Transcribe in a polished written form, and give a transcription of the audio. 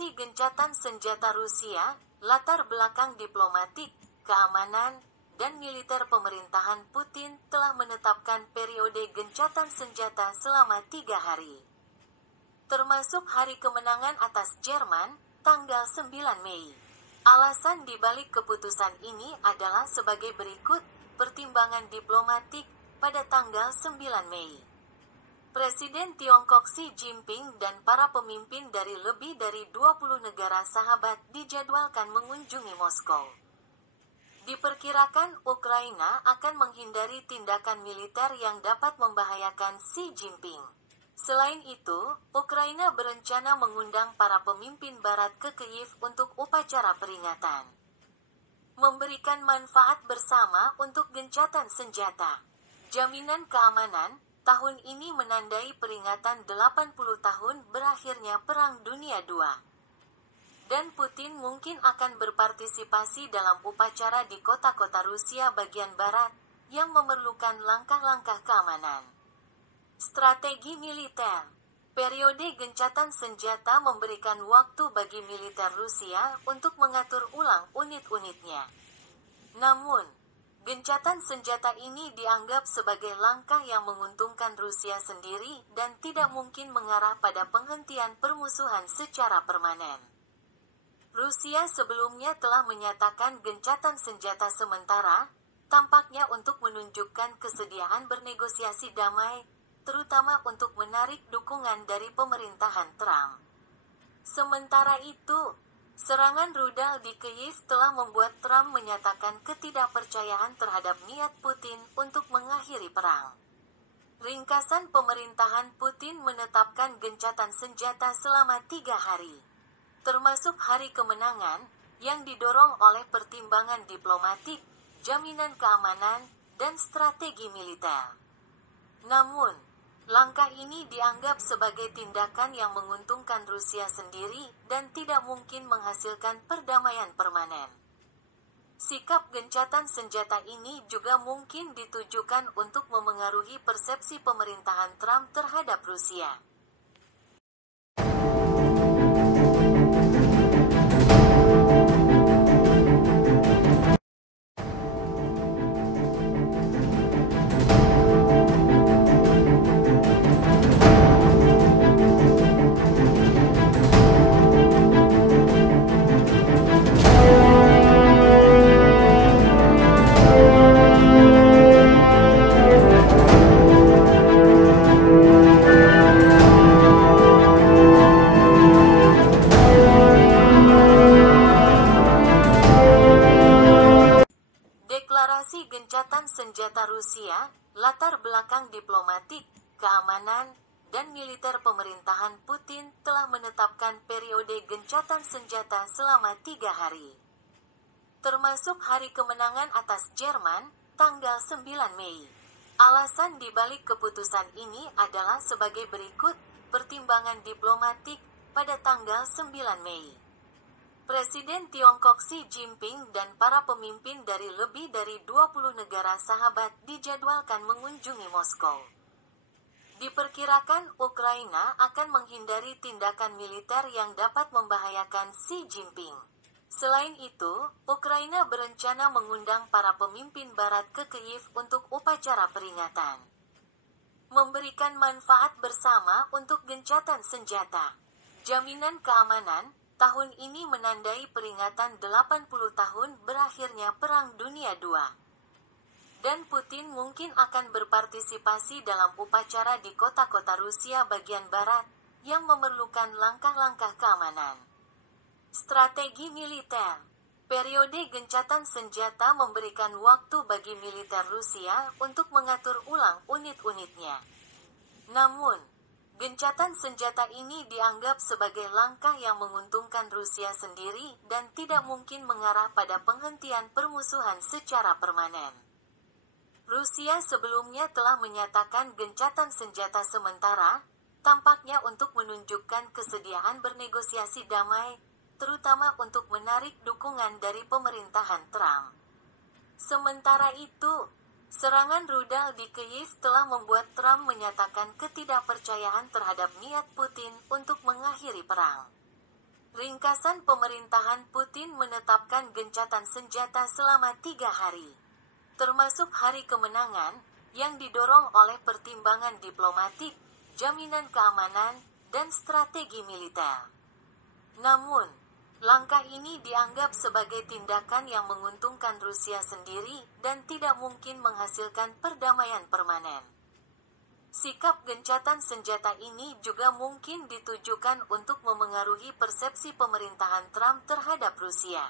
Deklarasi gencatan senjata Rusia, latar belakang diplomatik, keamanan, dan militer pemerintahan Putin telah menetapkan periode gencatan senjata selama 3 hari. Termasuk hari kemenangan atas Jerman, tanggal 9 Mei. Alasan dibalik keputusan ini adalah sebagai berikut, pertimbangan diplomatik, pada tanggal 9 Mei. Presiden Tiongkok Xi Jinping dan para pemimpin dari lebih dari 20 negara sahabat dijadwalkan mengunjungi Moskow. Diperkirakan Ukraina akan menghindari tindakan militer yang dapat membahayakan Xi Jinping. Selain itu, Ukraina berencana mengundang para pemimpin Barat ke Kyiv untuk upacara peringatan. Memberikan manfaat bersama untuk gencatan senjata. Jaminan keamanan, tahun ini menandai peringatan 80 tahun berakhirnya Perang Dunia II. Dan Putin mungkin akan berpartisipasi dalam upacara di kota-kota Rusia bagian barat, yang memerlukan langkah-langkah keamanan. Strategi militer. Periode gencatan senjata memberikan waktu bagi militer Rusia untuk mengatur ulang unit-unitnya. Namun, gencatan senjata ini dianggap sebagai langkah yang menguntungkan Rusia sendiri dan tidak mungkin mengarah pada penghentian permusuhan secara permanen. Rusia sebelumnya telah menyatakan gencatan senjata sementara, tampaknya untuk menunjukkan kesediaan bernegosiasi damai, terutama untuk menarik dukungan dari pemerintahan Trump. Sementara itu, serangan rudal di Kyiv telah membuat Trump menyatakan ketidakpercayaan terhadap niat Putin untuk mengakhiri perang. Ringkasan pemerintahan Putin menetapkan gencatan senjata selama 3 hari, termasuk hari kemenangan, yang didorong oleh pertimbangan diplomatik, jaminan keamanan, dan strategi militer. Namun, langkah ini dianggap sebagai tindakan yang menguntungkan Rusia sendiri dan tidak mungkin menghasilkan perdamaian permanen. Sikap gencatan senjata ini juga mungkin ditujukan untuk memengaruhi persepsi pemerintahan Trump terhadap Rusia. Deklarasi gencatan senjata Rusia, latar belakang diplomatik, keamanan, dan militer pemerintahan Putin telah menetapkan periode gencatan senjata selama 3 hari. Termasuk hari kemenangan atas Jerman, tanggal 9 Mei. Alasan dibalik keputusan ini adalah sebagai berikut, pertimbangan diplomatik, pada tanggal 9 Mei. Presiden Tiongkok Xi Jinping dan para pemimpin dari lebih dari 20 negara sahabat dijadwalkan mengunjungi Moskow. Diperkirakan Ukraina akan menghindari tindakan militer yang dapat membahayakan Xi Jinping. Selain itu, Ukraina berencana mengundang para pemimpin Barat ke Kyiv untuk upacara peringatan. Memberikan manfaat bersama untuk gencatan senjata. Jaminan keamanan, tahun ini menandai peringatan 80 tahun berakhirnya Perang Dunia II. Dan Putin mungkin akan berpartisipasi dalam upacara di kota-kota Rusia bagian barat, yang memerlukan langkah-langkah keamanan. Strategi militer. Periode gencatan senjata memberikan waktu bagi militer Rusia untuk mengatur ulang unit-unitnya. Namun, gencatan senjata ini dianggap sebagai langkah yang menguntungkan Rusia sendiri dan tidak mungkin mengarah pada penghentian permusuhan secara permanen. Rusia sebelumnya telah menyatakan gencatan senjata sementara, tampaknya untuk menunjukkan kesediaan bernegosiasi damai, terutama untuk menarik dukungan dari pemerintahan Trump. Sementara itu, serangan rudal di Kyiv telah membuat Trump menyatakan ketidakpercayaan terhadap niat Putin untuk mengakhiri perang. Ringkasan pemerintahan Putin menetapkan gencatan senjata selama 3 hari, termasuk hari kemenangan, yang didorong oleh pertimbangan diplomatik, jaminan keamanan, dan strategi militer. Namun, langkah ini dianggap sebagai tindakan yang menguntungkan Rusia sendiri dan tidak mungkin menghasilkan perdamaian permanen. Sikap gencatan senjata ini juga mungkin ditujukan untuk memengaruhi persepsi pemerintahan Trump terhadap Rusia.